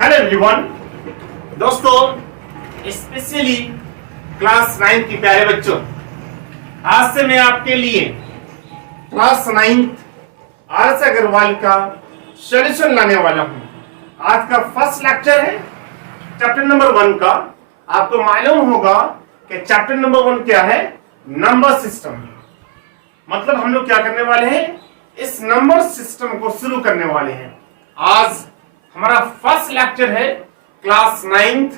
Hello everyone. दोस्तों, specially class 9 के प्यारे बच्चों, आज से मैं आपके लिए क्लास 9 आर.एस. अग्रवाल का सॉल्यूशन लाने वाला हूं। आज का फर्स्ट लेक्चर है चैप्टर नंबर 1 का। आपको मालूम होगा कि चैप्टर नंबर 1 क्या है? Number system. मतलब हम लोग क्या करने वाले हैं? इस नंबर सिस्टम को शुरू करने वाले हैं। आज हमारा फर्स्ट लेक्चर है क्लास 9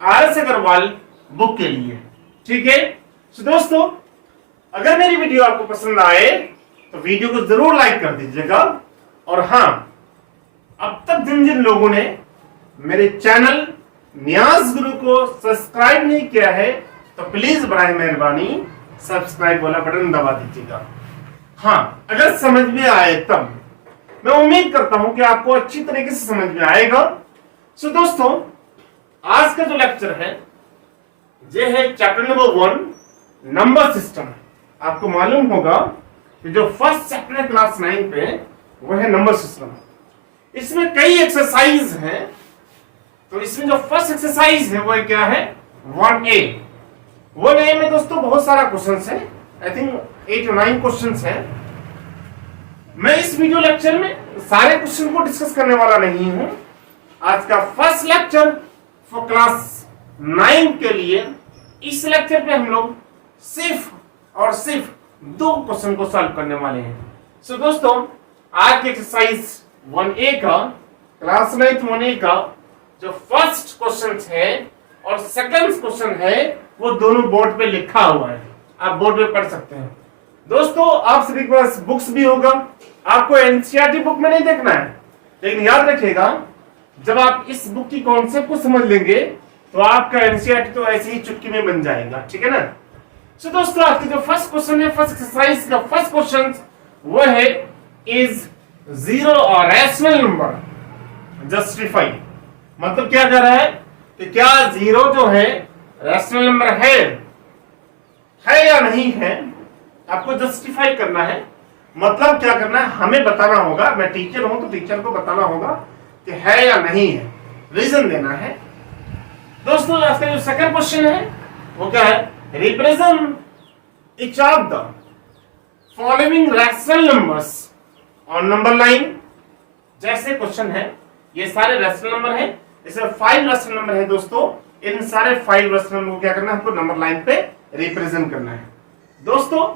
आर.एस. अग्रवाल बुक के लिए। ठीक है? तो दोस्तों, अगर मेरी वीडियो आपको पसंद आए तो वीडियो को जरूर लाइक कर दीजिएगा। और हाँ, अब तक जिन जिन लोगों ने मेरे चैनल नियाज गुरु को सब्सक्राइब नहीं किया है तो प्लीज बराए मेहरबानी सब्सक्राइब वाला बटन दबा दीजिएगा। हाँ, अगर समझ में आए तब। मैं उम्मीद करता हूं कि आपको अच्छी तरीके से समझ में आएगा। सो दोस्तों, आज का जो लेक्चर है ये है चैप्टर नंबर 1 नंबर सिस्टम। आपको मालूम होगा कि जो फर्स्ट चैप्टर है क्लास 9 पे वो है नंबर सिस्टम। इसमें कई एक्सरसाइज हैं। तो इसमें जो फर्स्ट एक्सरसाइज है वो क्या है? 1A। 1A में दोस्तों बहुत सारा क्वेश्चंस है। आई थिंक 8 or 9 क्वेश्चंस है। मैं इस वीडियो लेक्चर में सारे क्वेश्चन को डिस्कस करने वाला नहीं हूं। आज का फर्स्ट लेक्चर फॉर क्लास 9 के लिए, इस लेक्चर पे हम लोग सिर्फ और सिर्फ 2 क्वेश्चन को सॉल्व करने वाले हैं। सो दोस्तों, आज की एक्सरसाइज 1A का, क्लास 9 1A का जो फर्स्ट क्वेश्चन है और सेकंड क्वेश्चन है वो दोनों बोर्ड पे लिखा हुआ है। आप बोर्ड पे पढ़ सकते हैं। दोस्तों, आप सभी के पास बुक्स भी होगा। आपको एनसीईआरटी बुक में नहीं देखना है, लेकिन याद रखिएगा जब आप इस बुक की कॉन्सेप्ट को समझ लेंगे तो आपका एनसीईआरटी तो ऐसे ही चुटकी में बन जाएगा। ठीक है ना? सो दोस्तों, आज का जो फर्स्ट क्वेश्चन है, फर्स्ट एक्सरसाइज का फर्स्ट क्वेश्चन वो है, इज जीरो और रैशनल नंबर जस्टिफाई। मतलब क्या कह रहा है कि क्या जीरो जो है रैशनल नंबर है या नहीं है, आपको जस्टिफाई करना है। मतलब क्या करना है? हमें बताना होगा। मैं टीचर हूं तो टीचर को बताना होगा कि है या नहीं है, रीजन देना है। दोस्तों, आज का जो सेकंड क्वेश्चन है वो क्या है? Represent each of the following rational numbers on number line. जैसे क्वेश्चन है, ये सारे रैशनल नंबर है, इसमें 5 रैशनल नंबर है। दोस्तों, इन सारे 5 रैशनल नंबर को क्या करना है? हमको नंबर लाइन पे रिप्रेजेंट करना है। दोस्तों,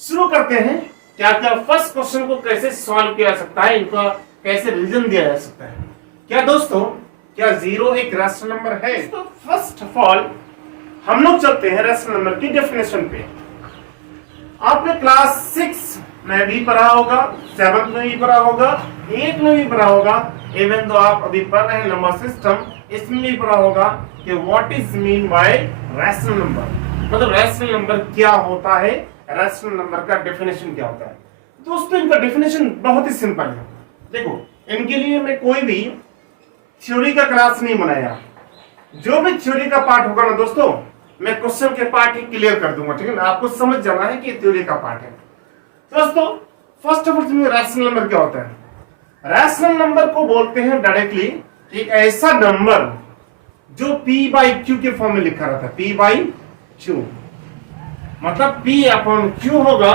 शुरू करते हैं। क्या क्या फर्स्ट क्वेश्चन को कैसे सॉल्व किया जा सकता है, इनका कैसे रीजन दिया जा सकता है। क्या दोस्तों, क्या जीरो एक रैशनल नंबर है? तो फर्स्ट ऑफ ऑल हम लोग चलते हैं रैशनल नंबर की डेफिनेशन पे। आपने क्लास 6 में भी पढ़ा होगा, 7 में भी पढ़ा होगा, 8 में भी पढ़ा होगा, इवन तो आप अभी पढ़ रहे हैं नंबर सिस्टम, इसमें भी पढ़ा होगा कि what is mean by rational number. मतलब रैशनल नंबर क्या होता है, रैशनल नंबर का डेफिनेशन क्या होता है। दोस्तों, इनका डेफिनेशन बहुत ही सिंपल है। देखो, इनके लिए मैं कोई भी थ्योरी का क्लास नहीं बनाया। जो भी थ्योरी का पार्ट होगा ना दोस्तों, मैं क्वेश्चन के पार्ट ही क्लियर कर दूंगा। ठीक है ना? आपको समझ जाना है कि थ्योरी का पार्ट है। दोस्तों, first of all rational number क्या होता है? रैशनल नंबर को बोलते हैं डायरेक्टली एक ऐसा नंबर जो P/Q के फॉर्म में लिखा रहता है। P/Q मतलब P अपॉन Q होगा,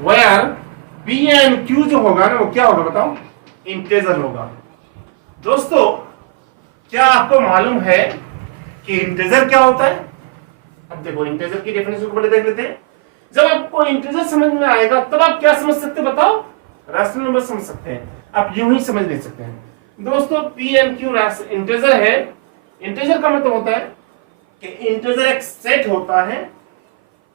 वेयर P एंड Q जो होगा ना वो क्या होगा बताओ? इंटीजर होगा। दोस्तों, क्या आपको मालूम है कि इंटीजर क्या होता है? अब देखो, इंटीजर की डेफिनेशन को पहले देख लेते हैं। जब आपको इंटीजर समझ में आएगा तब आप क्या समझ सकते हैं बताओ? रैशनल नंबर समझ सकते हैं। आप यूं ही समझ नहीं सकते हैं। दोस्तों, P एंड Q इंटीजर है। इंटीजर का मतलब होता है कि इंटीजर एक सेट होता है,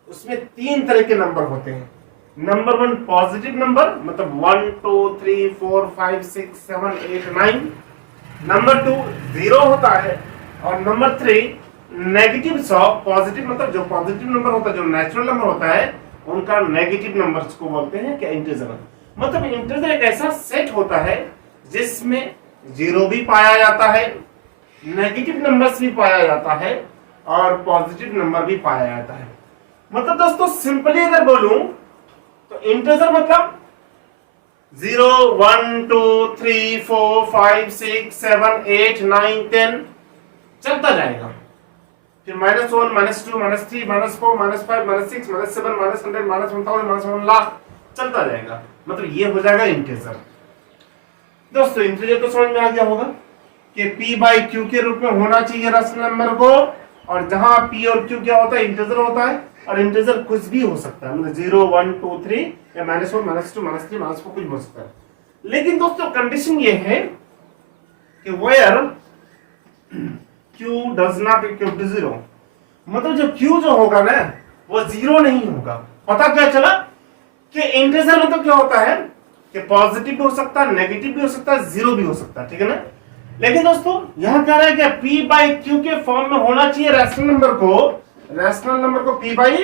उसमें 3 तरह के नंबर होते हैं। नंबर 1 पॉजिटिव नंबर, मतलब 1 2 3 4 5 6 7 8 9। नंबर 2 0 होता है, और नंबर 3 नेगेटिव पॉजिटिव, मतलब जो पॉजिटिव नंबर होता है, जो नेचुरल नंबर होता है, उनका नेगेटिव नंबर्स को बोलते हैं क्या? इंटीजर। मतलब इंटीजर एक ऐसा सेट होता है जिसमें 0 भी पाया जाता है, नेगेटिव नंबर्स भी पाया जाता है, और पॉजिटिव नंबर भी पाया जाता है। मतलब दोस्तों, सिंपली अगर बोलूं तो इंटीजर मतलब 0 1 2 3 4 5 6 7 8 9 10 चलता जाएगा। फिर -1 -2 -3 -4 -5 -6 -7 -100 -1000 -1 लाख चलता जाएगा। मतलब ये हो जाएगा इंटीजर। दोस्तों इंटीजर तो समझ में आ गया होगा कि p बाई क्यू के रूप में होना चाहिए रेशनल नंबर को, और जहां p और q क्या होता है, इंटीजर होता है, और इंटीजर कुछ भी हो सकता है, मतलब 0 1 2 3 या -1 -2 -3 -4 कुछ हो सकता है। लेकिन दोस्तों कंडीशन ये है कि where q does not equal to 0, मतलब जो q जो होगा ना वो 0 नहीं होगा। पता क्या चला कि इंटीजर मतलब क्या होता है कि पॉजिटिव भी हो सकता है, नेगेटिव भी हो सकता है, 0 भी हो सकता है, ठीक है ना। लेकिन दोस्तों यहां कह रहा है कि p बाई q के फॉर्म में होना चाहिए रेशनल नंबर को p बाई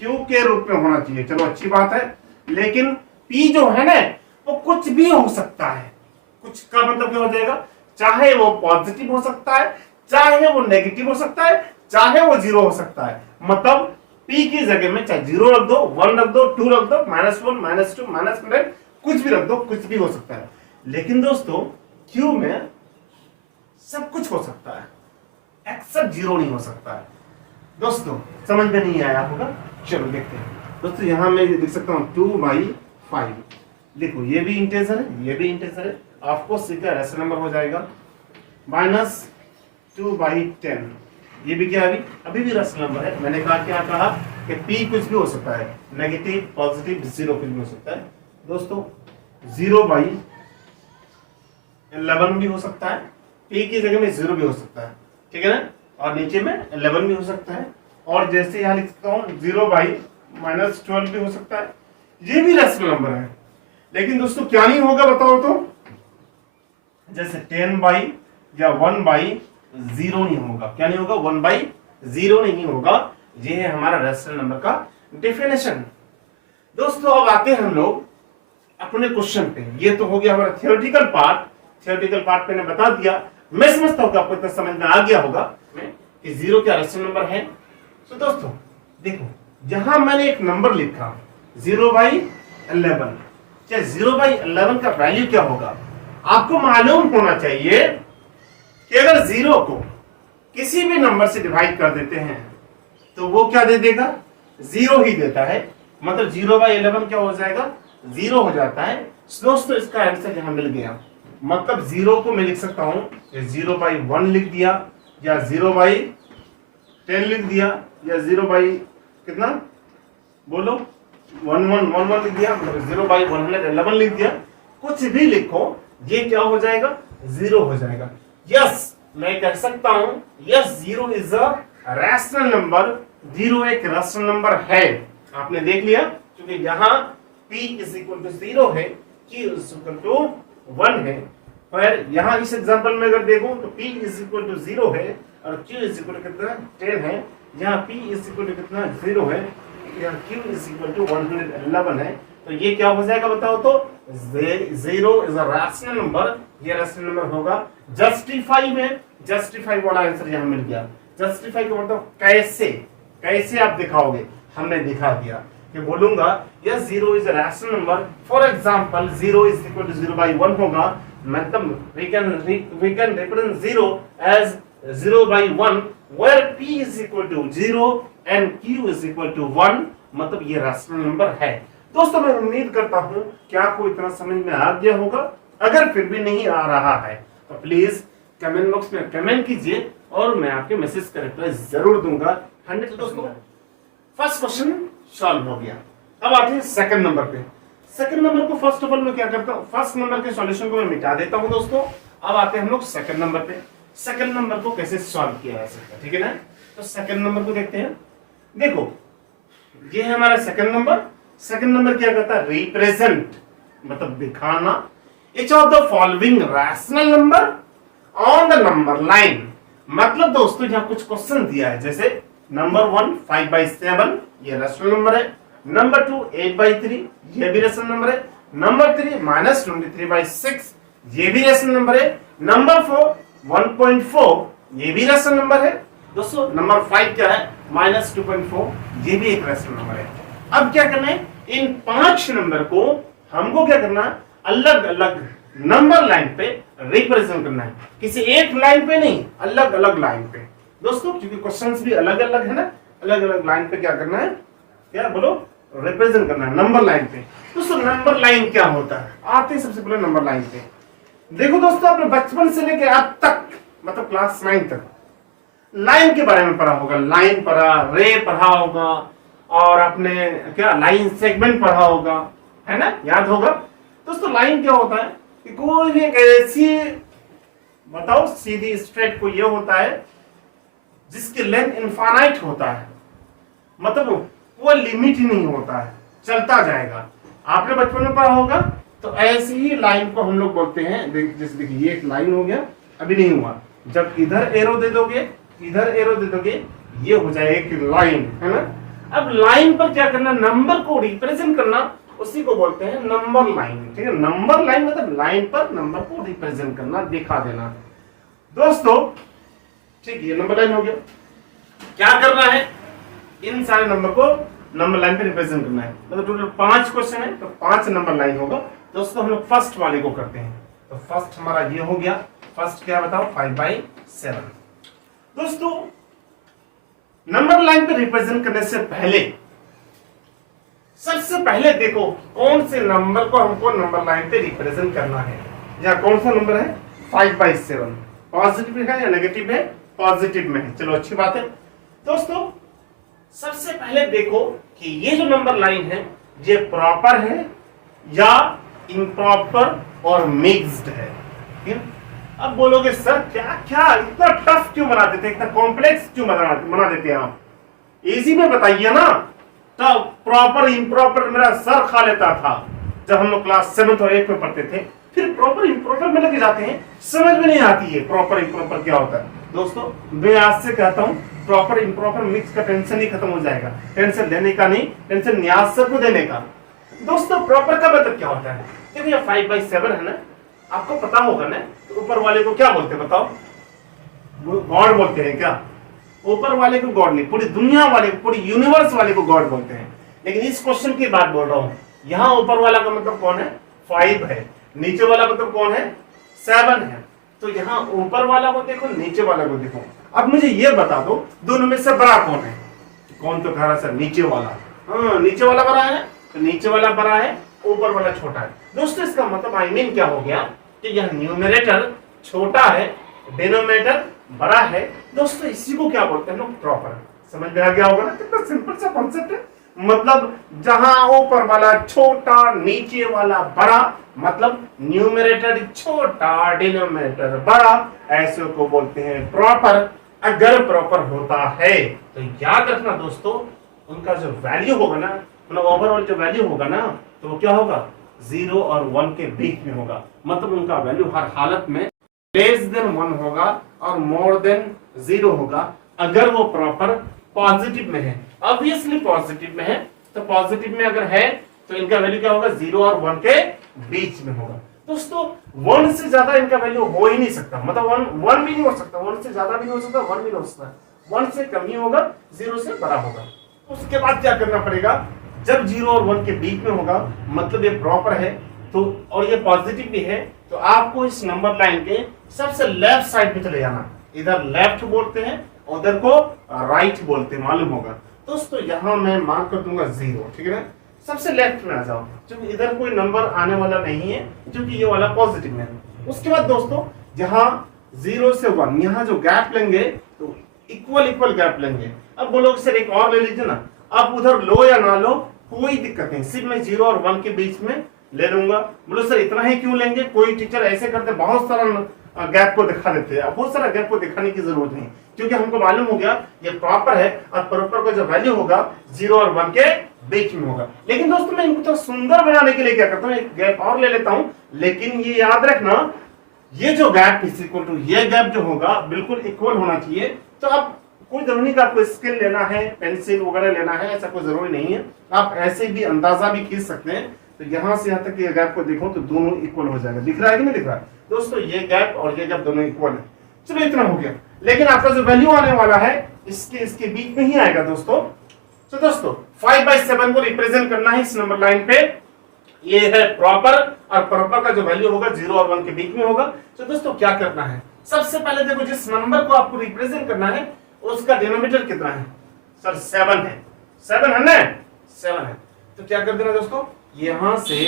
q के रूप में होना चाहिए। चलो अच्छी बात है, लेकिन p जो है ना वो कुछ भी हो सकता है। कुछ का मतलब क्या हो जाएगा, चाहे वो पॉजिटिव हो सकता है, चाहे वो नेगेटिव हो सकता है, चाहे वो 0 हो सकता है। मतलब p की जगह में चाहे 0 रख दो, 1 रख दो, 2 रख दो, -1 -2 -100 कुछ भी रख दो, कुछ भी हो सकता है। लेकिन दोस्तों q में सब कुछ हो सकता है एक्सेप्ट 0 नहीं हो सकता है। दोस्तों समझ में नहीं आया होगा, चलो देखते हैं। दोस्तों यहां मैं लिख सकता हूं 2/5। देखो ये भी इंटीजर है, ये भी इंटीजर है, आपको सीधा रेशनल नंबर हो जाएगा। -2/10 ये भी क्या, अभी भी रेशनल नंबर है। मैंने कहा क्या कहा कि p कुछ भी हो सकता है, नेगेटिव पॉजिटिव 0 कुछ भी हो सकता है। दोस्तों 0/11 भी हो सकता है, p की जगह में 0 भी हो सकता है, ठीक है ना, और नीचे में 11 भी हो सकता है। और जैसे यहां लिख सकता हूं 0/-12 भी हो सकता है। ये भी रेशनल नंबर है। लेकिन दोस्तों क्या नहीं होगा बताओ तो, जैसे 10/, या 1/0 नहीं होगा। क्या नहीं होगा, 1/0 नहीं होगा। ये है हमारा रेशनल नंबर का डेफिनेशन। दोस्तों अब आते हैं हम लोग अपने क्वेश्चन पे। ये तो हो गया हमारा थियोरेटिकल पार्ट। थियोरेटिकल पार्ट मैंने बता दिया, मैं समझता हूं कि आपको इतना समझ में आ गया होगा कि 0 क्या रेशनल नंबर है। तो दोस्तों देखो यहां मैंने एक नंबर लिखा 0/11। क्या 0/11 का वैल्यू क्या होगा, आपको मालूम होना चाहिए कि अगर 0 को किसी भी नंबर से डिवाइड कर देते हैं तो वो क्या दे देगा, 0 ही देता है। मतलब 0/11 क्या हो जाएगा, 0 हो जाता है। दोस्तों इसका आंसर यहां मिल गया। मतलब 0 को मैं लिख सकता हूं 0/1 लिख दिया, या 0/10 लिख दिया, या 0/ कितना बोलो 11 लिख दिया, मतलब 0/111 लिख दिया। कुछ भी लिखो ये क्या हो जाएगा, 0 हो जाएगा। यस मैं कह सकता हूं yes 0 is a rational number. 0 एक रैशनल नंबर है। आपने देख लिया, क्योंकि यहां p इज इक्वल टू 0 है, q इज इक्वल टू 1 है। पर यहां इस एग्जांपल में अगर देखो तो p इज इक्वल टू 0 है और q इज इक्वल टू कितना 10 है। यहां p इज इक्वल टू कितना 0 है, यहां q इज इक्वल टू 111 है। तो ये क्या हो जाएगा बताओ तो, 0 इज अ रैशनल नंबर। ये रैशनल नंबर होगा। जस्टिफाई वाला आंसर यहां मिल गया। जस्टिफाई का मतलब कैसे आप दिखाओगे, हमने दिखा दिया कि बोलूंगा yes 0 is a rational number. For example 0 is equal to 0/1 होगा, मतलब we can represent 0 as 0/1 where p is equal to 0 and q is equal to 1। मतलब ये रैशनल नंबर है। दोस्तों मैं उम्मीद करता हूं कि आपको इतना समझ में आ गया होगा। अगर फिर भी नहीं आ रहा है तो प्लीज कमेंट बॉक्स में कमेंट कीजिए और मैं आपके मैसेज का रिप्लाई जरूर दूंगा 100%। दोस्तों फर्स्ट क्वेश्चन सॉल्व हो गया। अब आते हैं सेकंड नंबर पे। सेकंड नंबर को फर्स्ट ऑफ ऑल मैं क्या करता हूं, फर्स्ट नंबर के सॉल्यूशन को मैं मिटा देता हूं। दोस्तों अब आते हैं हम लोग सेकंड नंबर पे। सेकंड नंबर को कैसे सॉल्व किया जा सकता है, ठीक है ना। तो सेकंड नंबर को देखते हैं। देखो ये है हमारा सेकंड नंबर। सेकंड नंबर क्या करता है, रिप्रेजेंट मतलब दिखाना each of the following rational number on the number line। मतलब दोस्तों यहाँ कुछ क्वेश्चन दिया है, जैसे नंबर 1 5/7 ये रैशनल नंबर है, नंबर 2 8/3 ये भी रैशनल नंबर है, नंबर 3 -23/6 ये भी रैशनल नंबर है, नंबर 4 1.4 ये भी रैशनल नंबर है। दोस्तों नंबर 5 क्या है, -2.4 ये भी एक रैशनल नंबर है। अब क्या करना है, इन 5 नंबर को हमको क्या करना, अलग अलग नंबर लाइन पे रिप्रेजेंट करना है, किसी एक लाइन पे नहीं, अलग अलग लाइन पे दोस्तों, क्योंकि क्वेश्चंस भी अलग अलग है ना, अलग अलग लाइन पे क्या करना है, क्या बोलो, रिप्रेजेंट करना है नंबर लाइन पे। दोस्तों नंबर लाइन क्या होता है, आते हैं सबसे पहले नंबर लाइन पे। देखो दोस्तों, आपने बचपन से लेके अब तक मतलब क्लास 9 तक लाइन के बारे में पढ़ा होगा, लाइन पढ़ा, रे पढ़ा होगा, और आपने क्या लाइन सेगमेंट पढ़ा होगा, है ना, याद होगा। दोस्तों लाइन क्या होता है कि कोई भी एक ऐसी, बताओ, सीधी स्ट्रेट को ये होता है जिसकी लेंथ इनफाइनाइट होता है, मतलब वो लिमिट ही नहीं होता है, चलता जाएगा। आपने बचपन में पढ़ा होगा। तो ऐसी ही लाइन को हम लोग बोलते हैं, जैसे देखिए ये एक लाइन हो गया, अभी नहीं हुआ, जब इधर एरो दे दोगे, इधर एरो दे दोगे, ये हो जाए एक लाइन, है ना। अब लाइन पर क्या करना, नंबर को रिप्रेजेंट करना, उसी को बोलते हैं नंबर लाइन, ठीक है। नंबर लाइन मतलब लाइन पर नंबर को रिप्रेजेंट करना, दिखा देना दोस्तों, ठीक। ये नंबर लाइन हो गया। क्या करना है, इन सारे नंबर को नंबर लाइन पे रिप्रेजेंट करना है। मतलब टोटल 5 क्वेश्चन है, तो 5 नंबर लाइन होगा दोस्तों। हम लोग फर्स्ट वाले को करते हैं, तो फर्स्ट हमारा ये हो गया। फर्स्ट क्या बताओ, 5/7। दोस्तों नंबर लाइन पे रिप्रेजेंट करने से पहले सबसे पहले देखो कौन से नंबर को हमको नंबर लाइन पे रिप्रेजेंट करना है, या कौन सा नंबर है, 5/7। पॉजिटिव है या नेगेटिव है, पॉजिटिव में है, चलो अच्छी बात है। दोस्तों सबसे पहले देखो कि ये जो नंबर लाइन है ये प्रॉपर है या इम्प्रॉपर और मिक्स्ड है, ठीक है। अब बोलोगे सर क्या क्या इतना टफ क्यों बना देते हैं, इतना कॉम्प्लेक्स क्यों बना देते हैं आप, इजी में बताइए ना। तो प्रॉपर इम्प्रॉपर मेरा सर खा लेता था जब हम लोग क्लास 7 और 8 में पढ़ते थे, फिर प्रॉपर इम्प्रॉपर में लगे जाते हैं, समझ में नहीं आती है प्रॉपर इम्प्रॉपर क्या होता है। दोस्तों मैं आज से कहता हूं प्रॉपर इम्प्रॉपर मिक्स का टेंशन ही खत्म हो जाएगा, टेंशन लेने का नहीं, टेंशन न्यास सर को देने का। दोस्तों प्रॉपर का मतलब क्या होता है, देखो ये 5/7 है ना, आपको पता होगा ना, तो ऊपर वाले को क्या बोलते हैं बताओ, गॉड बोलते हैं क्या, ऊपर वाले को गॉड नहीं, पूरी दुनिया वाले, पूरी यूनिवर्स वाले को गॉड बोलते हैं। लेकिन इस क्वेश्चन की बात बोल रहा हूं, यहाँ ऊपर वाला का मतलब कौन है, 5 है, नीचे वाला मतलब कौन है, 7 है। तो यहाँ ऊपर वाला को देखो, नीचे वाला को देखो। अब मुझे ये बता दो दोनों में से बड़ा कौन है, कौन, तो कह रहा सर नीचे वाला। हाँ नीचे वाला बड़ा है, तो नीचे वाला बड़ा है, ऊपर वाला छोटा है। दोस्तों इसका मतलब आई मीन क्या हो गया कि यह न्यूमरेटर छोटा है, डिनोमिनेटर बड़ा है। दोस्तों इसी को क्या बोलते हैं लोग, प्रॉपर। समझ में आ गया होगा ना, कितना सिंपल सा कॉन्सेप्ट है। मतलब जहां ऊपर वाला छोटा, नीचे वाला बड़ा, मतलब न्यूमरेटर छोटा, डिनोमिनेटर बड़ा, ऐसे को बोलते हैं प्रॉपर। अगर प्रॉपर होता है तो याद रखना दोस्तों, उनका जो वैल्यू होगा ना, मतलब ओवरऑल जो वैल्यू होगा ना, तो वो क्या होगा, 0 और 1 के बीच में होगा। मतलब उनका वैल्यू हर हालत में लेस देन 1 होगा और मोर देन 0 होगा, अगर वो प्रॉपर पॉजिटिव में है। ऑब्वियसली पॉजिटिव में है, तो पॉजिटिव में अगर है तो इनका वैल्यू क्या होगा, 0 और 1 के बीच में होगा। दोस्तों 1 से ज्यादा इनका वैल्यू हो ही नहीं सकता, मतलब 1 भी नहीं हो सकता, 1 से ज्यादा भी नहीं हो सकता, 1 भी नहीं हो सकता, 1 से कम ही होगा, 0 से बड़ा होगा। उसके बाद क्या करना पड़ेगा, जब 0 और 1 के बीच में होगा, मतलब ये प्रॉपर है, तो और ये पॉजिटिव भी है, तो आपको इस नंबर लाइन के सबसे लेफ्ट साइड पे चले जाना। इधर लेफ्ट बोलते हैं, उधर को राइट बोलते हैं, मालूम होगा। दोस्तों यहाँ मैं मार्क कर दूंगा 0, ठीक है ना। सबसे लेफ्ट में आ जाओ, क्योंकि इधर कोई नंबर आने वाला नहीं है, क्योंकि ये वाला पॉजिटिव में है। उसके बाद दोस्तों जहां 0 से 1 यहाँ जो गैप लेंगे, तो इक्वल गैप लेंगे। अब बोलोगे सर एक और ले लीजिए ना, अब उधर लो या ना लो कोई दिक्कत नहीं, सिर्फ मैं 0 और 1 के बीच में ले लूंगा। बोलो सर इतना ही क्यों लेंगे, कोई टीचर ऐसे करते बहुत सारा गैप को दिखा देते हैं। बहुत सारा गैप को दिखाने की जरूरत नहीं, क्योंकि हमको मालूम हो गया ये प्रॉपर है, और प्रॉपर का जो वैल्यू होगा 0 और 1 के बीच में होगा। लेकिन दोस्तों मैं इनको तो सुंदर बनाने के लिए क्या करता हूँ, एक गैप और ले लेता हूँ। लेकिन ये याद रखना, ये जो गैप इज इक्वल टू ये गैप जो होगा बिल्कुल इक्वल होना चाहिए। तो अब कोई जरूरी नहीं कि आपको स्केल लेना है, पेंसिल वगैरह लेना है, ऐसा कोई जरूरी नहीं है। आप ऐसे भी अंदाजा भी खींच सकते हैं। तो यहाँ से यहाँ तक ये गैप को देखो तो दोनों इक्वल हो जाएगा। दिख रहा है कि नहीं दिख रहा है दोस्तों, ये गैप और ये गैप दोनों इक्वल है। चलो इतना हो गया, लेकिन आपका जो वैल्यू आने वाला है इसके बीच में ही आएगा दोस्तों। तो दोस्तों 5/7 को रिप्रेजेंट करना है इस नंबर लाइन पे, ये है प्रॉपर, और प्रॉपर का जो वैल्यू होगा 0 और 1 के बीच में होगा। तो दोस्तों क्या करना है, सबसे पहले देखो जिस नंबर को आपको रिप्रेजेंट करना है उसका डिनोमिनेटर कितना है सर, 7 है। 7 है ना, 7 है। तो क्या कर देना दोस्तों, यहां से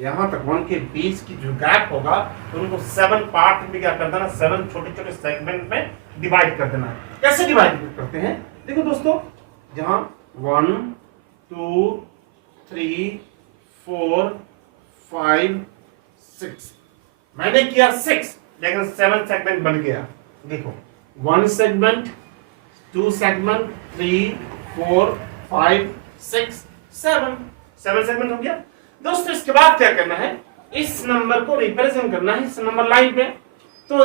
यहां तक 1 के बीच की जो गैप होगा उनको 7 पार्ट में क्या कर देना, 7 छोटे छोटे सेगमेंट में डिवाइड कर देना है। कैसे डिवाइड करते हैं, देखो दोस्तों, जहां 1 2 3 4 5 6 मैंने किया 6, लेकिन 7 सेगमेंट बन गया। देखो 1 सेगमेंट, 2 सेगमेंट, 3 4 5 6 7 सेगमेंट हो गया। दोस्तों इसके बाद क्या करना है, इस नंबर को रिप्रेजेंट करना है इस नंबर लाइन पे। तो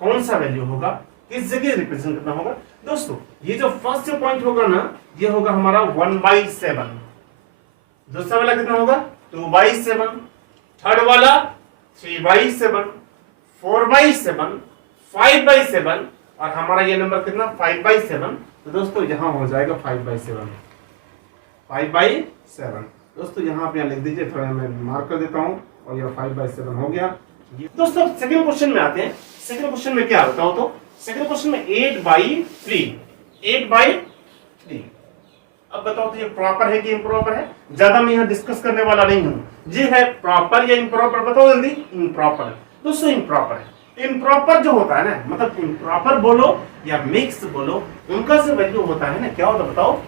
कौन सा वैल्यू होगा, किस जगह रिप्रेजेंट करना होगा दोस्तों, ये जो फर्स्ट पॉइंट होगा ना, ये होगा हमारा 1/7। दूसरा वाला कितना होगा, 2/7। थर्ड वाला 3/7, 4/7, 5/7, और हमारा ये नंबर कितना 5/7। तो दोस्तों यहां हो जाएगा 5/7, 5/7। दोस्तों यहाँ पे लिख दीजिए, थोड़ा मैं मार्क कर देता हूँ, और ये 5/7 हो गया। दोस्तों सेकंड क्वेश्चन में आते हैं। सेकंड क्वेश्चन में क्या बताओ, तो सेकंड क्वेश्चन में 8/3, 8/3। अब बताओ तो ये प्रॉपर है कि इम्प्रॉपर है, ज्यादा मैं यहाँ डिस्कस करने वाला नहीं हूँ। जी है प्रॉपर या इम्प्रॉपर, बताओ जल्दी। इम्प्रॉपर है दोस्तों, इम्प्रॉपर है। इम्प्रॉपर जो होता है ना, मतलब इम्प्रॉपर बोलो या मिक्स बोलो, उनका जो वैल्यू होता है ना, क्या होता है बताओ,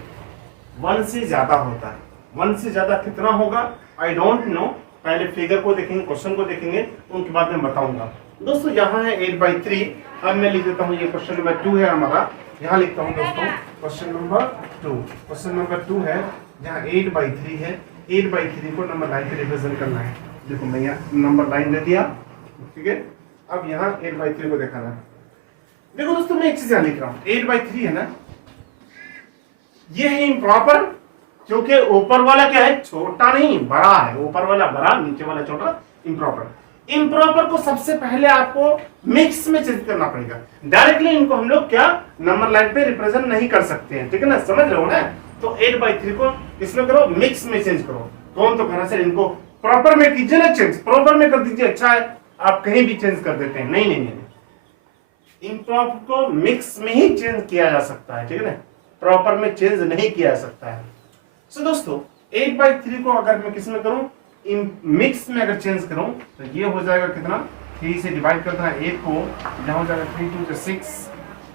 1 से ज्यादा होता है। 1 से ज्यादा कितना होगा आई डोंट नो, पहले फिगर को देखेंगे, क्वेश्चन को देखेंगे, उनके बाद में बताऊंगा। दोस्तों यहाँ है 8/3। अब मैं लिख देता हूँ, ये क्वेश्चन नंबर 2 है हमारा, यहाँ लिखता हूँ दोस्तों क्वेश्चन नंबर 2। क्वेश्चन नंबर 2 है, जहाँ 8/3 है। 8/3 को नंबर लाइन पे रिप्रेजेंट करना है। देखो मैं यहाँ नंबर लाइन दे दिया, ठीक है। अब यहाँ 8/3 को दिखाना है। देखो दोस्तों मैं एक चीज यहाँ लिख रहा हूँ, 8/3 है ना, ये है इम्प्रॉपर, क्योंकि ऊपर वाला क्या है, छोटा नहीं बड़ा है। ऊपर वाला बड़ा, नीचे वाला छोटा, इम्प्रॉपर। इम्प्रॉपर को सबसे पहले आपको मिक्स में चेंज करना पड़ेगा। डायरेक्टली इनको हम लोग क्या नंबर लाइन पे रिप्रेजेंट नहीं कर सकते हैं, ठीक है ना, समझ रहे हो ना। तो 8/3 को इसमें करो, मिक्स में चेंज करो। कौन तो कहना सर इनको प्रॉपर में कीजिए ना चेंज, प्रॉपर में कर दीजिए, अच्छा है। आप कहीं भी चेंज कर देते हैं, नहीं नहीं नहीं, इम्प्रॉपर को मिक्स में ही चेंज किया जा सकता है, ठीक है ना, प्रॉपर में चेंज नहीं किया जा सकता है। सो दोस्तों 8/3 को अगर मैं किस में करूं, मिक्स में अगर चेंज करूं, तो ये हो जाएगा कितना, 3 से डिवाइड करता है 8 को, यहाँ हो जाएगा 3 2 6,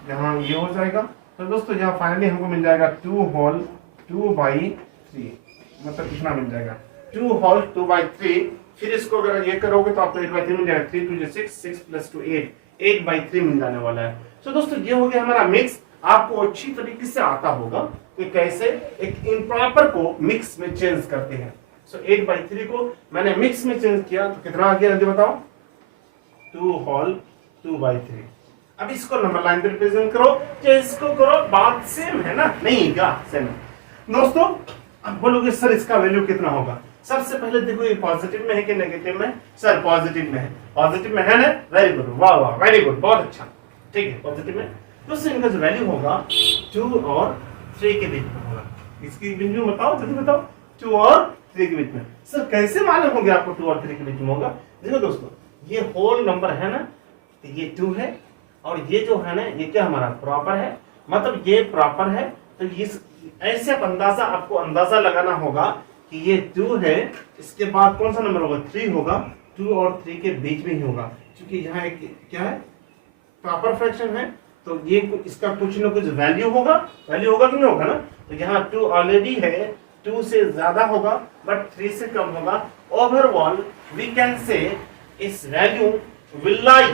यहाँ ये हो जाएगा। तो दोस्तों यहाँ फाइनली हमको मिल जाएगा 2/3, मतलब कितना मिल जाएगा 2/3। फिर इसको अगर ये करोगे तो आपको 8/3 मिल जाएगा, 3 2 6, 6 + 2 8, 8/3 मिल जाने वाला है। तो दोस्तों ये हो गया हमारा मिक्स। आपको अच्छी तरीके से आता होगा कि कैसे एक इम्प्रॉपर को मिक्स में चेंज करते हैं। सो 8/3 को मैंने मिक्स में चेंज किया तो कितना आ गया जल्दी बताओ, 2/3। अब इसको नंबर लाइन पे रिप्रेजेंट करो, चेंज को करो, बात सेम है ना, नहीं क्या सेम है दोस्तों। अब बोलोगे सर इसका वैल्यू कितना होगा, सबसे पहले देखो ये पॉजिटिव में है कि नेगेटिव में, सर पॉजिटिव में है। पॉजिटिव में है ना, वेरी गुड, वाह वाह, वेरी गुड, बहुत अच्छा, ठीक है, पॉजिटिव में। दोस्तों इनका जो वैल्यू होगा 2 और 3 के बीच में होगा। इसकी वैल्यू बताओ, जल्दी बताओ, 2 और 3 के बीच में। सर कैसे मालूम हो गया आपको 2 और 3 के बीच में होगा, देखो दोस्तों ये होल नंबर है ना, तो ये 2 है, और ये जो है ना ये क्या हमारा प्रॉपर है, मतलब ये प्रॉपर है। तो इस ऐसे अंदाजा आपको अंदाजा लगाना होगा कि ये 2 है, इसके बाद कौन सा नंबर होगा, 3 होगा। 2 और 3 के बीच में ही होगा, क्योंकि यहाँ एक क्या है, प्रॉपर फ्रैक्शन है, तो ये इसका कुछ ना कुछ वैल्यू होगा कि नहीं होगा ना। तो यहाँ 2 ऑलरेडी है, 2 से ज्यादा होगा बट 3 से कम होगा। ओवरऑल वी कैन से इस value will lie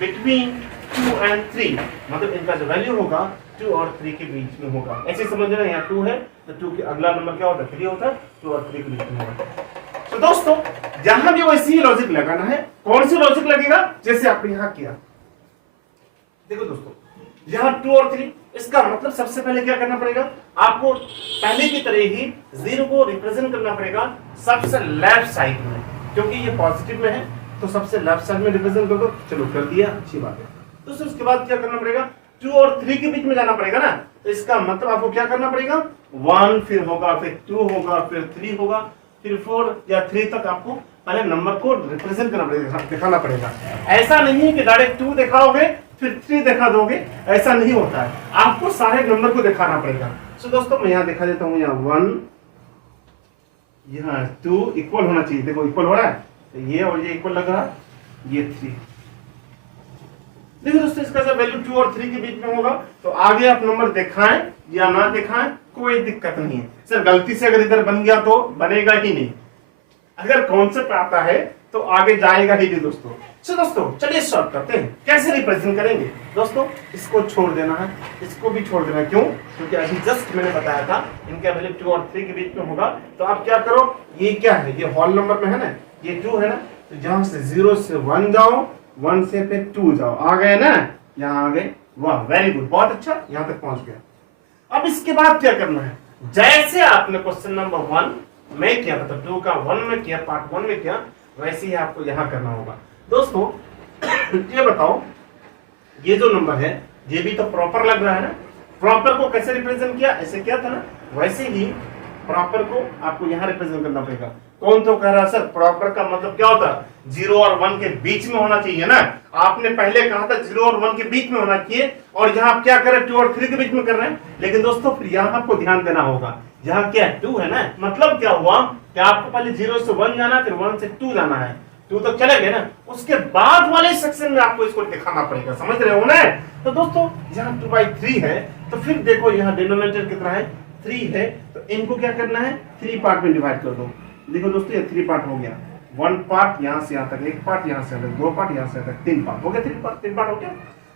between 2 and 3, मतलब इनका जो वैल्यू होगा 2 और 3 के बीच में होगा। ऐसे समझना, यहाँ 2 है तो 2 के अगला नंबर क्या होता है, 3 होता है, 2 और 3 के बीच में होगा। तो दोस्तों जहां भी वैसे ही लॉजिक लगाना है, कौन सी लॉजिक लगेगा, जैसे आपने यहाँ किया। देखो दोस्तों यहाँ 2 और 3, इसका मतलब सबसे पहले क्या करना पड़ेगा, आपको पहले की तरह ही 0 को रिप्रेजेंट करना पड़ेगा सबसे लेफ्ट साइड में, क्योंकि ये पॉजिटिव में है तो सबसे लेफ्ट साइड में रिप्रेजेंट कर दो। चलो कर दिया, अच्छी बात है। दोस्तों उसके बाद क्या करना पड़ेगा, 2 और 3 के बीच में जाना पड़ेगा ना, तो इसका मतलब आपको क्या करना पड़ेगा, 1 फिर होगा, फिर 2 होगा, फिर 3 होगा, फिर 4 या 3 तक आपको पहले नंबर को रिप्रेजेंट करना पड़ेगा, दिखाना पड़ेगा। ऐसा नहीं है कि डायरेक्ट 2 दिखाओगे फिर 3 दिखा दोगे, ऐसा नहीं होता है, आपको सारे नंबर को दिखाना पड़ेगा। सो दोस्तों मैं यहाँ दिखा देता हूँ, यहाँ 1 यहाँ 2 इक्वल होना चाहिए, देखो इक्वल हो रहा है, तो ये और ये इक्वल लग रहा है, ये 3। देखो दोस्तों इसका जब वैल्यू 2 और 3 के बीच में होगा तो आगे आप नंबर दिखाएं या ना दिखाएं कोई दिक्कत नहीं है। सर गलती से अगर इधर बन गया तो बनेगा ही नहीं, अगर कॉन्सेप्ट आता है तो आगे जाएगा ही नहीं दोस्तों। सो दोस्तों चलिए सॉल्व करते हैं, कैसे रिप्रेजेंट करेंगे। दोस्तों इसको छोड़ देना है, इसको भी छोड़ देना है, क्यों? क्योंकि अभी जस्ट मैंने बताया था इनका वैल्यू 2 और 3 के बीच में होगा। तो आप क्या करो, ये क्या है, ये होल नंबर में है ना, ये 2 है ना, तो जहां से 0 से 1 जाओ, 1 से फिर 2 जाओ, आ गए ना, यहाँ आ गए, वाह वेरी गुड, बहुत अच्छा, यहाँ तक पहुंच गया। अब इसके बाद क्या करना है, जैसे आपने क्वेश्चन नंबर 1 में किया, मतलब 2 का 1 में किया, पार्ट 1 में किया, वैसे ही आपको यहाँ करना होगा। दोस्तों ये बताओ, ये जो नंबर है ये भी तो प्रॉपर लग रहा है ना, प्रॉपर को कैसे रिप्रेजेंट किया, ऐसे किया था ना, वैसे ही प्रॉपर को आपको यहाँ रिप्रेजेंट करना पड़ेगा। कौन तो कह रहा है सर प्रॉपर का मतलब क्या होता है, 0 और 1 के बीच में होना चाहिए ना, आपने पहले कहा था 0 और 1 के बीच में होना चाहिए, और यहाँ आप क्या कर रहे हैं, 2 और 3 के बीच में कर रहे हैं। लेकिन दोस्तों फिर यहाँ आपको ध्यान देना होगा, यहाँ क्या 2 है ना, मतलब क्या हुआ कि आपको पहले 0 से 1 जाना, फिर 1 से 2 जाना है, 2 तक चले गए ना, उसके बाद वाले सेक्शन में आपको इसको दिखाना पड़ेगा, समझ रहे हो ना। तो दोस्तों यहाँ 2/3 है, तो फिर देखो यहाँ डिनोमिनेटर कितना है, 3 है, तो इनको क्या करना है, 3 पार्ट में डिवाइड कर दो। देखो दोस्तों ये 3 पार्ट हो गया, 1 पार्ट यहाँ से यहाँ तक, 1 पार्ट यहाँ से 2 पार्ट यहाँ से तक, 3 पार्ट हो गया, 3 पार्ट हो गया।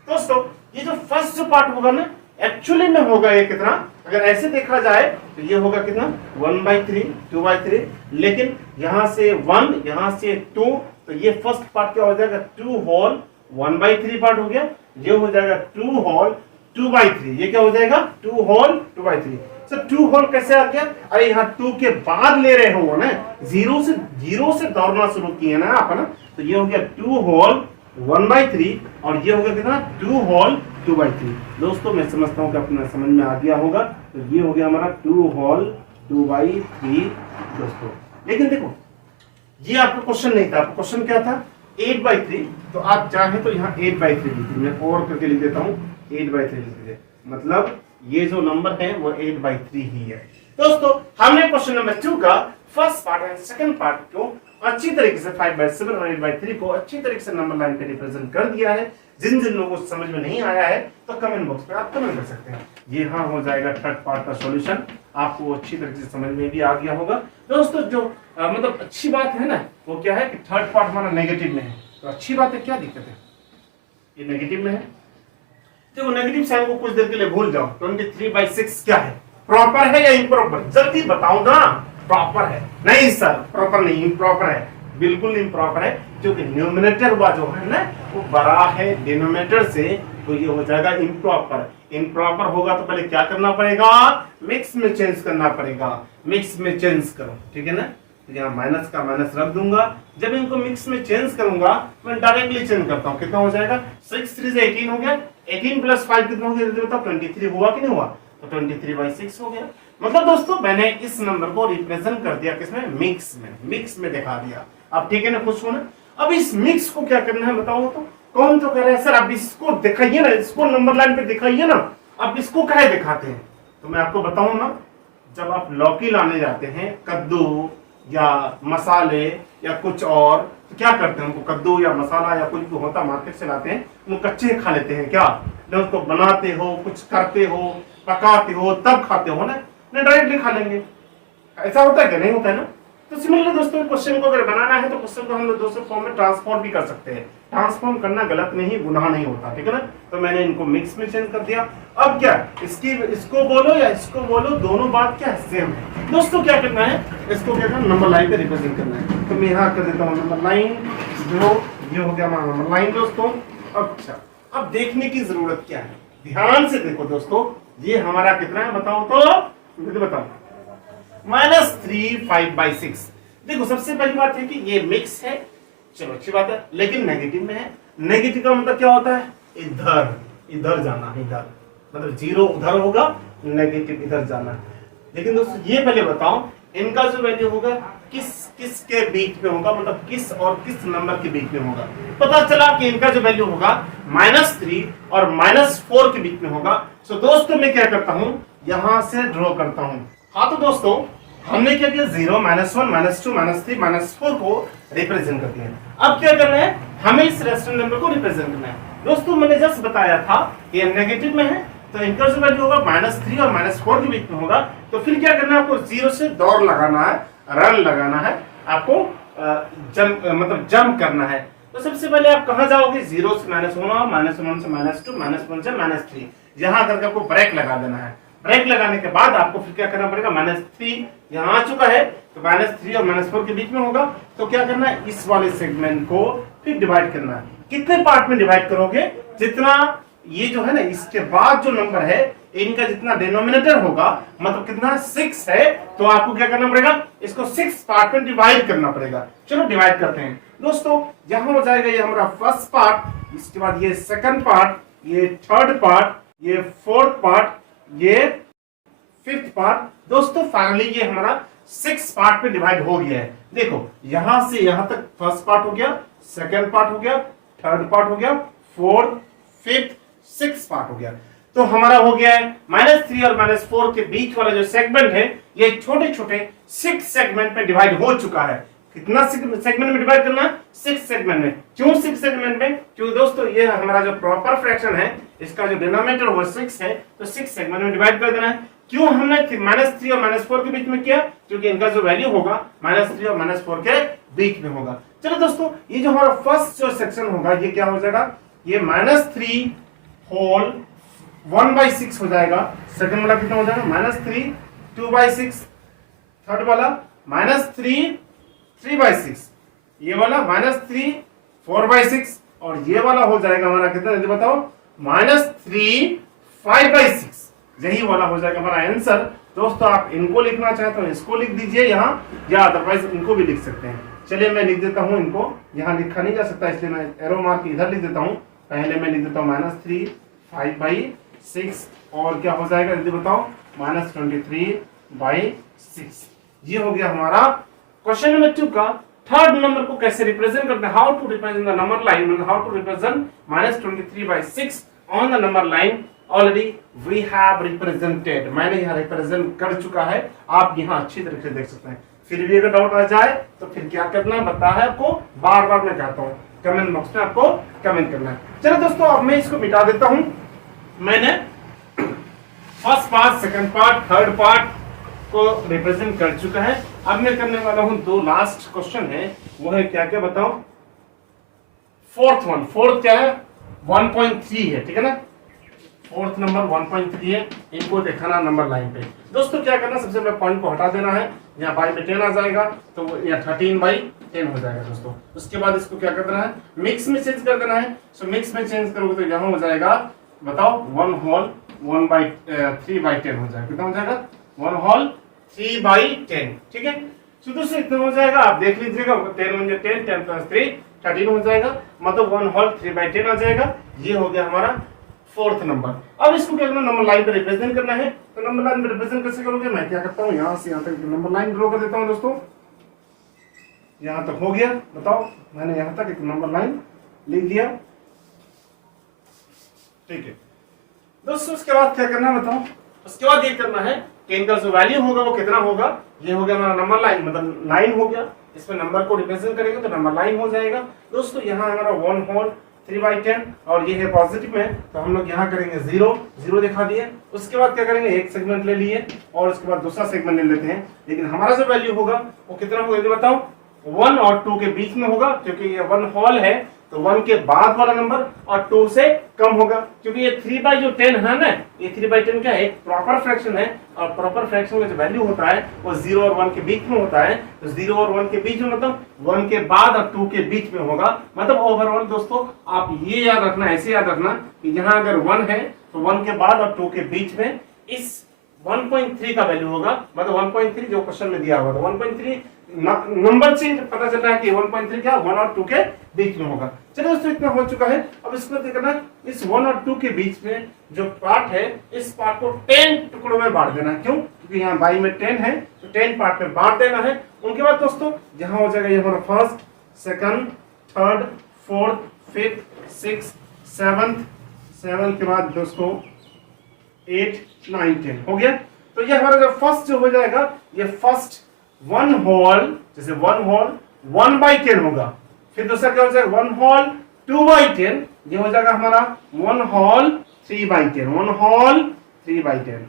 दोस्तों ये जो फर्स्ट जो पार्ट होगा ना, एक्चुअली में होगा ये कितना, अगर ऐसे देखा जाए तो ये होगा कितना 1/3 2/3, लेकिन यहाँ से 1 यहाँ से 2, तो ये फर्स्ट पार्ट क्या हो जाएगा 2 होल 1/3 पार्ट हो गया, ये हो जाएगा 2 होल 2/3, ये क्या हो जाएगा 2 होल 2/3। सर 2 होल कैसे आ गया, अरे यहाँ 2 के बाद ले रहे हो ना, 0 से दौड़ना शुरू किए ना आप ना, तो ये हो गया 2 होल 1/3 और ये हो गया कितना 2 होल 2/3। दोस्तों मैं समझता हूँ कि अपना समझ में आ गया होगा, तो ये हो गया हमारा 2 होल 2/3 दोस्तों। लेकिन देखो ये आपका क्वेश्चन नहीं था, आपका क्वेश्चन क्या था 8/3, तो आप चाहे तो यहाँ 8/3 लिख दीजिए, मैं और करके लिख देता हूँ 8/3 लिख दीजिए, मतलब ये जो नंबर है वो 8/3 ही है। दोस्तों हमने क्वेश्चन नंबर 2 का first part and second part को अच्छी तरीके से 5/7 और 8/3 को अच्छी तरीके से नंबर लाइन पे रिप्रेजेंट कर दिया है। जिन जिन लोगों को समझ में नहीं आया है तो कमेंट बॉक्स पे आप कमेंट कर सकते हैं। ये हाँ हो जाएगा थर्ड पार्ट का सॉल्यूशन, आपको अच्छी तरीके से समझ में भी आ गया होगा। दोस्तों जो मतलब अच्छी बात है ना वो क्या है कि थर्ड पार्ट हमारा नेगेटिव में है, तो अच्छी बात है, क्या दिक्कत है, ये नेगेटिव में है। देखो नेगेटिव साइन को कुछ देर के लिए भूल जाओ, 23/6 क्या है, प्रॉपर है या इम्प्रॉपर, जल्दी बताओ ना। प्रॉपर है, नहीं सर प्रॉपर नहीं, इम्प्रॉपर है, बिल्कुल इम्प्रॉपर है, क्योंकि न्यूमरेटर हुआ जो है ना वो बड़ा है डिनोमिनेटर से, तो ये हो जाएगा इम्प्रॉपर। इम्प्रॉपर होगा तो पहले क्या करना पड़ेगा, मिक्स में चेंज करना पड़ेगा, मिक्स में चेंज करो, ठीक है ना। तो यहाँ माइनस का माइनस रख दूंगा, जब इनको मिक्स में चेंज करूंगा मैं डायरेक्टली चेंज करता हूँ, कितना हो जाएगा 6 3 से 18 हो गया, 18 + 5 कितना हो गया, 23 हुआ कि नहीं हुआ, तो 23/6 हो गया। मतलब दोस्तों मैंने इस नंबर को रिप्रेजेंट कर दिया किसमें, मिक्स में दिखा दिया। अब ठीक है ना, खुश हो ना। अब इस मिक्स को क्या करना है बताओ तो, कौन तो कह रहा है सर आप इसको दिखाइए ना, इसको नंबर लाइन पे दिखाइए ना, आप इसको काहे दिखाते हैं, तो मैं आपको बताऊं ना, जब आप लौकी लाने जाते हैं, कद्दू या मसाले या कुछ और, तो क्या करते हैं, उनको कद्दू या मसाला या कुछ भी होता मार्केट से लाते हैं, उनको कच्चे खा लेते हैं क्या, जब उसको बनाते हो, कुछ करते हो, पकाते हो, तब खाते हो ना, नहीं डायरेक्टली खा लेंगे, ऐसा होता है क्या, नहीं होता है ना। तो सिमिलरली दोस्तों क्वेश्चन को अगर बनाना है तो क्वेश्चन को हम लोग दूसरे फॉर्म में ट्रांसफॉर्म भी कर सकते हैं, ट्रांसफॉर्म करना गलत नहीं, गुनाह नहीं होता, ठीक है ना। तो मैंने इनको मिक्स में चेंज कर दिया। अब क्या इसको बोलो या इसको बोलो, दोनों बात क्या है सेम है। दोस्तों क्या करना है, इसको क्या करना, नंबर लाइन पे रिप्रेजेंट करना है, तो मैं यहाँ कर देता हूँ नंबर लाइन, जो ये हो गया हमारा नंबर लाइन दोस्तों। अच्छा अब देखने की जरूरत क्या है, ध्यान से देखो दोस्तों, ये हमारा कितना है बताओ तो, बताओ -3 5/6। देखो सबसे पहली बात है कि ये मिक्स है, चलो अच्छी बात है, लेकिन नेगेटिव में है। नेगेटिव का मतलब क्या होता है, इधर जाना, इधर मतलब 0 उधर होगा, नेगेटिव इधर जाना। लेकिन दोस्तों ये पहले बताओ, इनका जो वैल्यू होगा किस किस के बीच में होगा, मतलब किस और किस नंबर के बीच में होगा। पता चला कि इनका जो वैल्यू होगा -3 और -4 के बीच में होगा। सो दोस्तों मैं क्या करता हूं, यहां से ड्रॉ करता हूं। हाँ तो दोस्तों हमने क्या किया, 0, -1, -2, -3, -4 को रिप्रेजेंट करते हैं। अब क्या करना है, हमें इस रेशनल नंबर को रिप्रेजेंट करना है। दोस्तों मैंने जस्ट बताया था कि ये नेगेटिव में है, तो इनका जो वैल्यू होगा -3 और -4 के बीच में होगा। तो फिर क्या करना है, आपको 0 से दौड़ लगाना है, रन लगाना है, आपको मतलब जंप करना है। तो सबसे पहले आप कहां जाओगे, 0 से -1, -1 से -2, -1 से -3, यहां करके आपको ब्रेक लगा देना है। ब्रेक लगाने के बाद आपको फिर क्या करना पड़ेगा, -3 यहाँ आ चुका है, तो -3 और -4 के बीच में होगा। तो क्या करना है, इस वाले सेगमेंट को फिर डिवाइड करना है। कितने पार्ट में डिवाइड करोगे, जितना ये जो है ना इसके बाद जो नंबर है इनका जितना डिनोमिनेटर होगा, मतलब कितना 6 है, तो आपको क्या करना पड़ेगा, इसको 6 पार्ट में डिवाइड करना पड़ेगा। चलो डिवाइड करते हैं दोस्तों। यहां हो जाएगा ये हमारा फर्स्ट पार्ट, इसके बाद ये सेकंड पार्ट, ये थर्ड पार्ट, ये फोर्थ पार्ट, ये फिफ्थ पार्ट। दोस्तों फाइनली ये हमारा 6 पार्ट में डिवाइड हो गया है। देखो यहां से यहां तक फर्स्ट पार्ट हो गया, सेकंड पार्ट हो गया, थर्ड पार्ट हो गया, फोर्थ, फिफ्थ, 6 पार्ट हो गया। तो हमारा हो गया है -3 और -4 के बीच वाला जो सेगमेंट है, ये छोटे छोटे 6 सेगमेंट में डिवाइड हो चुका है। कितना सेगमेंट में डिवाइड करना है, 6 सेगमेंट में। क्यों 6 सेगमेंट में, क्योंकि दोस्तों ये हमारा जो प्रॉपर फ्रैक्शन है, इसका जो डिनोमिनेटर वो 6 है, तो 6 सेगमेंट में डिवाइड कर देना है। क्यों हमने -3 और -4 के बीच में किया, क्योंकि इनका जो वैल्यू होगा -3 और -4 के बीच में होगा। चलो दोस्तों ये जो हमारा फर्स्ट जो सेक्शन होगा, ये क्या हो जाएगा, ये -3 होल 1/6 हो जाएगा। सेकंड वाला कितना हो जाएगा, -3 2/6, थर्ड वाला -3 3/6, ये वाला -3 4/6, और ये वाला हो जाएगा हमारा कितना, जल्दी बताओ, -3 5/6। यही वाला हो जाएगा हमारा आंसर। दोस्तों आप इनको लिखना चाहे तो इसको लिख दीजिए यहाँ, या अदरवाइज इनको भी लिख सकते हैं। चलिए मैं लिख देता हूँ इनको, यहाँ लिखा नहीं जा सकता इसलिए मैं एरो मार्क इधर लिख देता हूँ। पहले मैं लिख देता हूँ -3 5/6, और क्या हो जाएगा जल्दी बताओ, -23/6। ये हो गया हमारा क्वेश्चन नंबर 2 का थर्ड नंबर को कैसे रिप्रेजेंट करते हैं, how to represent the number line, how to represent -23/6 on the number line. Already we have represented, मैंने यहाँ रिप्रेजेंट कर चुका है, आप यहाँ अच्छी तरीके से देख सकते हैं। फिर भी अगर डाउट आ जाए तो फिर क्या करना है बता है आपको, बार बार मैं कहता हूँ, कमेंट बॉक्स में आपको कमेंट करना है। चलो दोस्तों अब मैं इसको मिटा देता हूँ। मैंने first part, second part, third part को रिप्रेजेंट कर चुका है। अब मैं करने वाला हूं 2 लास्ट क्वेश्चन है, वो है क्या क्या बताओ, फोर्थ क्या है, 1.3 है, ठीक है ना, फोर्थ नंबर 1.3 है, इनको दिखाना नंबर लाइन पे। दोस्तों क्या करना, सबसे पहले पॉइंट को हटा देना है, यहाँ बाई में 10 आ जाएगा, तो यहाँ 13/10 हो जाएगा दोस्तों। उसके बाद इसको क्या कर देना है, मिक्स में चेंज कर देना है। सो मिक्स में चेंज करोगे तो यहाँ हो जाएगा, बताओ 1 होल 3/10 हो जाएगा। कितना हो जाएगा, 1 होल 3/10, ठीक है। तो दोस्तों इतना हो जाएगा, आप देख लीजिएगा, 10 × 10 10 + 3 13 हो जाएगा, मतलब 1 होल 3/10 आ जाएगा। ये हो गया हमारा फोर्थ नंबर। अब इसको क्या करना, नंबर लाइन पे रिप्रेजेंट करना है। तो नंबर लाइन पे रिप्रेजेंट कैसे करोगे, मैं क्या करता हूँ, यहाँ से यहाँ तक नंबर लाइन ड्रॉ कर देता हूँ दोस्तों। यहाँ तक हो गया, बताओ, मैंने यहाँ तक एक नंबर लाइन लिख दिया, ठीक है दोस्तों। उसके बाद क्या करना है बताओ, उसके बाद ये करना है कि इनका जो वैल्यू होगा वो कितना होगा। ये हो गया हमारा नंबर लाइन, मतलब लाइन हो गया, इसमें नंबर को रिप्रेजेंट करेंगे तो नंबर लाइन हो जाएगा दोस्तों। यहाँ हमारा 1 होल 3/10 और ये है पॉजिटिव में, तो हम लोग यहाँ करेंगे 0 दिखा दिए। उसके बाद क्या करेंगे, एक सेगमेंट ले लिए और उसके बाद दूसरा सेगमेंट ले लेते हैं। लेकिन हमारा जो वैल्यू होगा वो कितना होगा ये बताओ, 1 और 2 के बीच में होगा, क्योंकि ये 1 होल है तो 1 के बाद वाला नंबर और 2 से कम होगा, क्योंकि ये 3/10 है ना, ये 3/10 क्या है, एक प्रॉपर फ्रैक्शन है, और प्रॉपर फ्रैक्शन का जो वैल्यू होता है वो 0 और 1 के बीच में होता है। तो 0 और 1 के बीच में मतलब 1 के बाद और 2 के बीच में होगा। मतलब ओवरऑल दोस्तों आप ये याद रखना, ऐसे याद रखना कि यहाँ अगर 1 है तो 1 के बाद और 2 के बीच में इस 1.3 का वैल्यू होगा, मतलब 1.3 जो क्वेश्चन में दिया हुआ था 1.3 नंबर से पता चल रहा है कि 1.3 क्या 1 और 2 के बीच में होगा। चलिए दोस्तों इतना हो चुका है। अब इसको क्या करना, इस 1 और 2 के बीच में जो पार्ट है इस पार्ट को 10 टुकड़ों में बांट देना। क्यों? क्योंकि यहाँ बाई में 10 है तो 10 पार्ट में बांट देना है। उनके बाद दोस्तों यहाँ हो जाएगा ये हमारा first, second, third, fourth, fifth, six, seven के बाद दोस्तों 8, 9, 10 हो गया। तो ये हमारा जो फर्स्ट जो हो जाएगा ये फर्स्ट 1 होल, जैसे 1 होल 1/10 होगा। फिर दूसरा क्या हो जाएगा 1 होल 2/10, ये हो जाएगा हमारा 1 होल 3/10, 1 होल 3/10।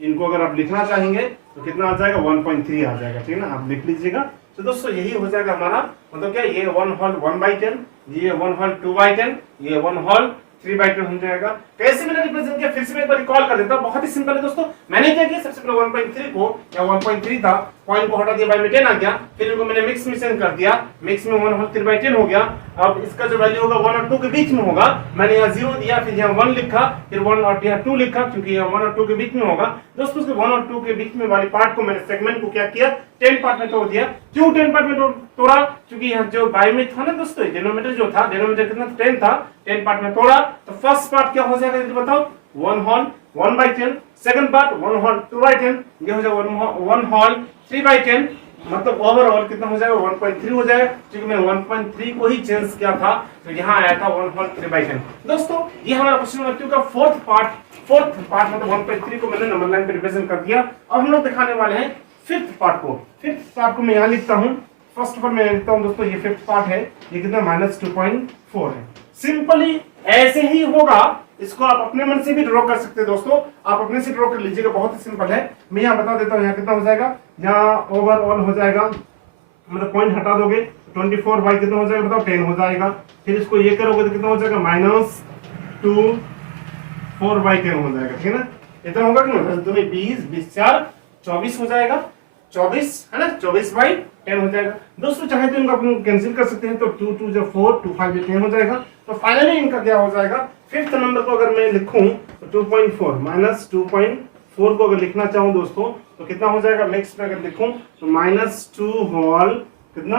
इनको अगर आप लिखना चाहेंगे तो कितना आ जाएगा 1.3 आ जाएगा, ठीक है ना, आप लिख लीजिएगा। तो दोस्तों यही हो जाएगा हमारा, मतलब क्या ये 1 होल 1/10, ये 1 होल 2/10, ये 1 होल 3/10 हो जाएगा। कैसे मैंने रिप्रेजेंट किया फिर से मैं एक बार रिकॉल कर देता हूं, बहुत ही सिंपल है दोस्तों। मैंने क्या किया, सबसे पहले 1.3 को, या 1.3 था, पॉइंट को हटा दिया, बाई में 10 आ गया, फिर इनको मैंने मिक्स में कर दिया, मिक्स में 1 होल 3/10 हो गया। अब इसका जो वैल्यू होगा 1 और 2 के बीच में होगा, मैंने यहाँ 0 दिया, फिर यहाँ 1 लिखा, फिर 1 और यहाँ 2 लिखा, क्योंकि यहाँ 1 और 2 के बीच में होगा। दोस्तों उसके 1 और 2 के बीच में वाली पार्ट को मैंने सेगमेंट को क्या किया 10 पार्ट में तोड़ दिया। क्यों 10 पार्ट में तोड़ा? क्योंकि यहाँ जो बाई में था ना दोस्तों, डिनोमिनेटर जो था, डिनोमिनेटर कितना 10 था, 10 पार्ट में तोड़ा। तो फर्स्ट पार्ट क्या हो जाएगा जल्दी बताओ, 1 होल 1/10, सेकंड पार्ट 1 होल 2/10, ये हो जाएगा 1 होल 3/10, मतलब ओवरऑल कितना हो जाएगा 1.3 हो जाएगा। क्योंकि मैं 1.3 को ही चेंज किया था तो यहाँ आया था 1 होल 3/10। दोस्तों ये हमारा क्वेश्चन नंबर 2 का फोर्थ पार्ट मतलब 1.3 को मैंने नंबर लाइन पे रिप्रेजेंट कर दिया। अब हम लोग दिखाने वाले हैं फिफ्थ पार्ट को। फिफ्थ पार्ट को मैं यहाँ लिखता हूँ, फर्स्ट ऑफ ऑल मैं लिखता हूँ दोस्तों, ये फिफ्थ पार्ट है, ये कितना -2.4 है। सिंपली ऐसे ही होगा, इसको आप अपने मन से भी ड्रॉ कर सकते हैं दोस्तों, आप अपने से ड्रॉ कर लीजिएगा, बहुत ही सिंपल है। मैं यहाँ बता देता हूँ यहाँ कितना हो जाएगा, यहाँ ओवरऑल हो जाएगा, मतलब पॉइंट हटा दोगे 24 बाई कितना हो जाएगा बताओ 10 हो जाएगा। फिर इसको ये करोगे तो कितना हो जाएगा -2 4/10 हो जाएगा, ठीक है ना, इतना होगा कि ना, तुम्हें 20 4 24 हो जाएगा, 24 है ना, 24/10 हो जाएगा। दोस्तों चाहे तो इनको अपन कैंसिल कर सकते हैं, तो 2 2 जो 4 2 5 10 हो जाएगा। तो फाइनली इनका क्या हो जाएगा, फिफ्थ नंबर को अगर मैं लिखूं तो 2.4 -2.4 को अगर लिखना चाहूं दोस्तों तो कितना हो जाएगा, मिक्स में अगर लिखूं तो -2 होल कितना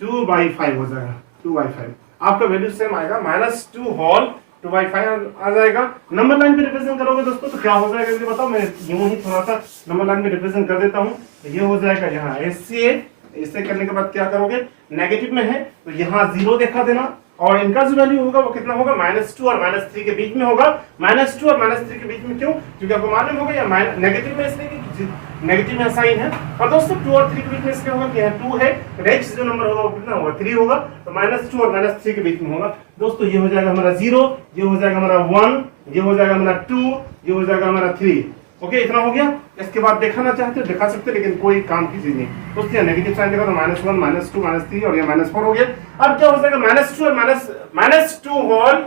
2/5 हो जाएगा, 2/5 आपका वैल्यू सेम आएगा, -2 होल 2/5 आ जाएगा। नंबर लाइन पे रिप्रेजेंट करोगे दोस्तों तो क्या हो जाएगा ये बताओ, मैं यूं ही थोड़ा सा नंबर लाइन पे रिप्रेजेंट कर देता हूँ। ये हो जाएगा यहाँ SCA, इसे करने के बाद क्या करोगे, नेगेटिव में है तो यहाँ 0 दिखा देना, और इनका जो वैल्यू होगा वो कितना होगा, -2 और -3 के बीच में होगा। -2 और -3 के बीच में क्यों, क्योंकि आपको मालूम होगा या नेगेटिव में इसलिए कि नेगेटिव में साइन है, और दोस्तों 2 और 3 के बीच में इसलिए होगा कि यहाँ 2 है, नेक्स्ट जो नंबर होगा वो कितना होगा 3 होगा, तो -2 और -3 के बीच में होगा। दोस्तों ये हो जाएगा हमारा 0, ये हो जाएगा हमारा 1, ये हो जाएगा हमारा 2, ये हो जाएगा हमारा 3। ओके इतना हो गया। इसके बाद दिखाना चाहते हो दिखा सकते हो, लेकिन कोई काम की चीज नहीं। दोस्तों नेगेटिव साइन देखा तो -1 -2 -3 और ये -4 हो गया। अब क्या हो जाएगा, -2 और -2 होल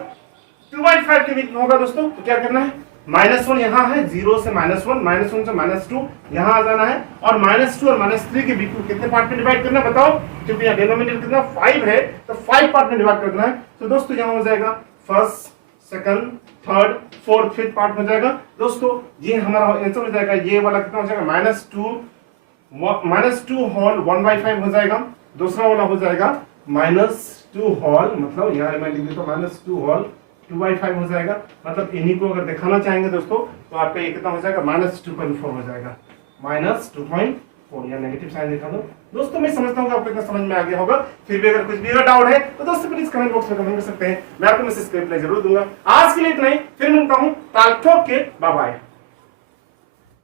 2/5 के बीच में होगा दोस्तों। तो क्या करना है, -1 यहाँ है, 0 से -1 -1 से -2 यहाँ आ जाना है, और -2 और -3 के बीच में कितने पार्ट में डिवाइड करना है बताओ, क्योंकि यहाँ डिनोमिनेटर कितना 5 है तो 5 पार्ट में डिवाइड करना है। तो दोस्तों यहाँ हो जाएगा first, second, third, fourth, fifth part हो जाएगा। दोस्तों ये हमारा आंसर हो जाएगा, ये वाला कितना हो जाएगा -2 होल 1/5 हो जाएगा। दूसरा वाला हो जाएगा -2 होल, मतलब यहाँ मैं लिख देता हूँ -2 होल 2/5 हो जाएगा। मतलब इन्हीं को अगर दिखाना चाहेंगे दोस्तों तो आपका ये कितना हो जाएगा, -2.4 हो जाएगा, -2.4 या नेगेटिव साइन दिखा दो। दोस्तों मैं समझता हूँ कि आपको इतना समझ में आ गया होगा। फिर भी अगर कुछ भी डाउट है तो दोस्तों प्लीज कमेंट बॉक्स में कमेंट कर सकते हैं, मैं आपको मैसेज रिप्लाई जरूर दूंगा। आज के लिए इतना ही, फिर मिलता हूँ ताल ठोक के, बाय बाय।